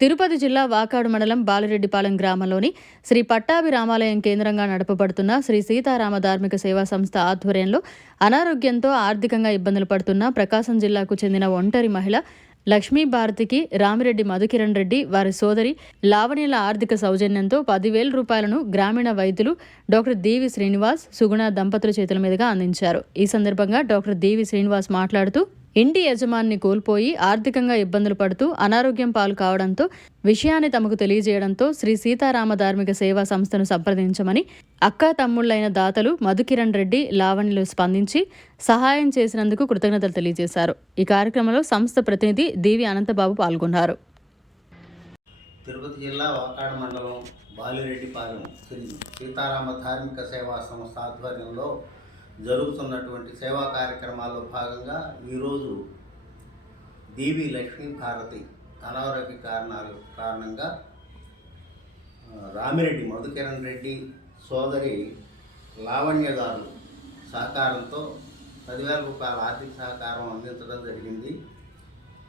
తిరుపతి జిల్లా వాకాడు మండలం బాలిరెడ్డిపాలెం గ్రామంలోని శ్రీ పట్టాభి రామాలయం కేంద్రంగా నడపబడుతున్న శ్రీ సీతారామ ధార్మిక సేవా సంస్థ ఆధ్వర్యంలో అనారోగ్యంతో ఆర్థికంగా ఇబ్బందులు పడుతున్న ప్రకాశం జిల్లాకు చెందిన ఒంటరి మహిళ లక్ష్మీ భారతికి రామిరెడ్డి మధుకిరణ్ రెడ్డి వారి సోదరి లావణ్యల ఆర్థిక సౌజన్యంతో పదివేల రూపాయలను గ్రామీణ వైద్యులు డాక్టర్ దేవి శ్రీనివాస్ సుగుణ దంపతుల చేతుల మీదుగా అందించారు. ఈ సందర్భంగా డాక్టర్ దేవి శ్రీనివాస్ మాట్లాడుతూ ఇంటి యజమాన్ని కోల్పోయి ఆర్థికంగా ఇబ్బందులు పడుతూ అనారోగ్యం పాలు కావడంతో విషయాన్ని తమకు తెలియజేయడంతో శ్రీ సీతారామ ధార్మిక సేవా సంస్థను సంప్రదించమని అక్కా తమ్ముళ్ళైన దాతలు మధుకిరణ్ రెడ్డి లావణ్యలు స్పందించి సహాయం చేసినందుకు కృతజ్ఞతలు తెలియజేశారు. ఈ కార్యక్రమంలో సంస్థ ప్రతినిధి దేవి అనంతబాబు పాల్గొన్నారు. తిరుపతి జిల్లా వాకాడ మండలం బాలిరెడ్డిపాలెం శ్రీ సీతారామ ధార్మిక సేవా సంస్థ ఆధ్వర్యంలో జరుగుతున్నటువంటి సేవా కార్యక్రమాల్లో భాగంగా ఈరోజు దేవి లక్ష్మీ భారతి అనారోగ్య కారణాలు కారణంగా రామిరెడ్డి మధుకిరణ్ రెడ్డి సోదరి లావణ్య గారు సహకారంతో పదివేల రూపాయల ఆర్థిక సహకారం అందించడం జరిగింది.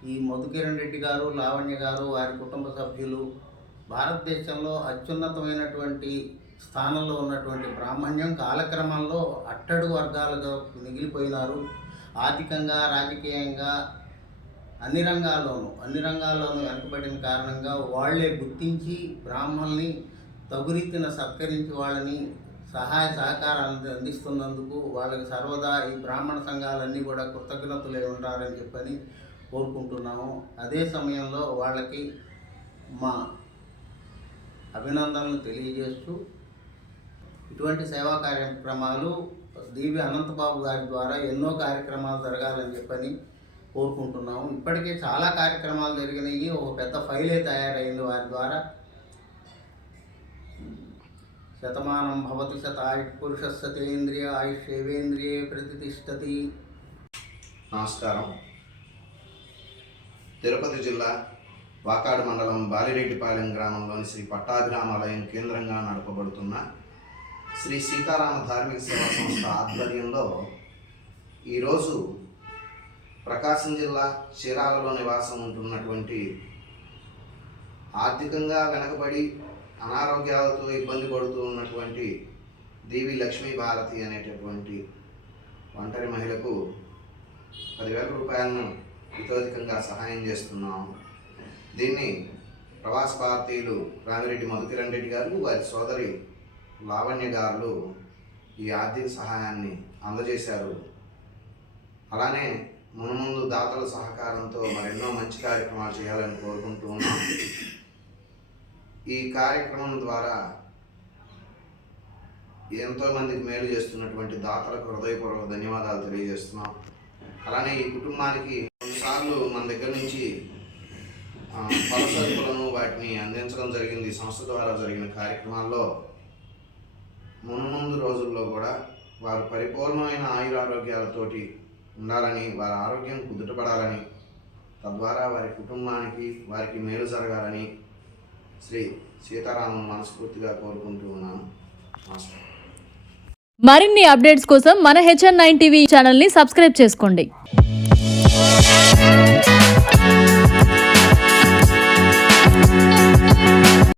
ఈ మధుకిరణ్ రెడ్డి గారు లావణ్య గారు వారి కుటుంబ సభ్యులు భారతదేశంలో అత్యున్నతమైనటువంటి స్థానంలో ఉన్నటువంటి బ్రాహ్మణ్యం కాలక్రమంలో అట్టడు వర్గాలుగా మిగిలిపోయినారు. ఆర్థికంగా రాజకీయంగా అన్ని రంగాల్లోనూ అన్ని రంగాల్లోనూ వెనుకబడిన కారణంగా వాళ్ళే గుర్తించి బ్రాహ్మణుల్ని తగురీతిన సత్కరించి వాళ్ళని సహాయ సహకారాలను అందిస్తున్నందుకు వాళ్ళకి సర్వదా ఈ బ్రాహ్మణ సంఘాలన్నీ కూడా కృతజ్ఞతలే ఉంటారని చెప్పని కోరుకుంటున్నాము. అదే సమయంలో వాళ్ళకి మా అభినందనలు తెలియజేస్తూ ఇటువంటి సేవా కార్యక్రమాలు దీవి అనంతబాబు గారి ద్వారా ఎన్నో కార్యక్రమాలు జరగాలని చెప్పని కోరుకుంటున్నాము. ఇప్పటికే చాలా కార్యక్రమాలు జరిగినాయి. ఒక పెద్ద ఫైలే తయారైంది వారి ద్వారా. శతమానం భవతి శతాయు పురుష సతేంద్రియ ఆయుష్యేవేంద్రియే ప్రతిష్టతి. నమస్కారం. తిరుపతి జిల్లా వాకాడు మండలం బాలిరెడ్డిపాలెం గ్రామంలోని శ్రీ పట్టాభిరామాలయం కేంద్రంగా నడపబడుతున్న శ్రీ సీతారామ ధార్మిక సేవా సంస్థ ఆధ్వర్యంలో ఈరోజు ప్రకాశం జిల్లా చీరాలలో నివాసం ఉంటున్నటువంటి ఆర్థికంగా వెనకబడి అనారోగ్యాలతో ఇబ్బంది పడుతూ ఉన్నటువంటి దేవి లక్ష్మీ భారతి అనేటటువంటి ఒంటరి మహిళకు పదివేల రూపాయలను ఇతోధికంగా సహాయం చేస్తున్నాము దీన్ని ప్రవాస భారతీయులు రామిరెడ్డి మధుకిరణ్ రెడ్డి గారు వారి సోదరి లావణ్య ఈ ఆర్థిక సహాయాన్ని అందజేశారు. అలానే మునుముందు దాతల సహకారంతో మరెన్నో మంచి కార్యక్రమాలు చేయాలని కోరుకుంటూ ఉన్నాం. ఈ కార్యక్రమం ద్వారా ఎంతో మందికి మేలు చేస్తున్నటువంటి దాతలకు హృదయపూర్వక ధన్యవాదాలు తెలియజేస్తున్నాం. అలానే ఈ కుటుంబానికి కొన్నిసార్లు మన దగ్గర నుంచి ఆ, పల సరుకులను వాటిని అందించడం జరిగింది. సంస్థ ద్వారా జరిగిన కార్యక్రమాల్లో మున్ముందు రోజుల్లో కూడా వారు పరిపూర్ణమైన ఆయురారోగ్యాలతోటి ఉండాలని వారి ఆరోగ్యం కుదుటపడాలని తద్వారా వారి కుటుంబానికి వారికి మేలు జరగాలని శ్రీ సీతారామం మనస్ఫూర్తిగా కోరుకుంటూ ఉన్నాను. నమస్కారం మరిన్ని అప్డేట్స్ కోసం మన హెచ్ఎన్ నైన్ టీవీ ఛానల్ని సబ్స్క్రైబ్ చేసుకోండి.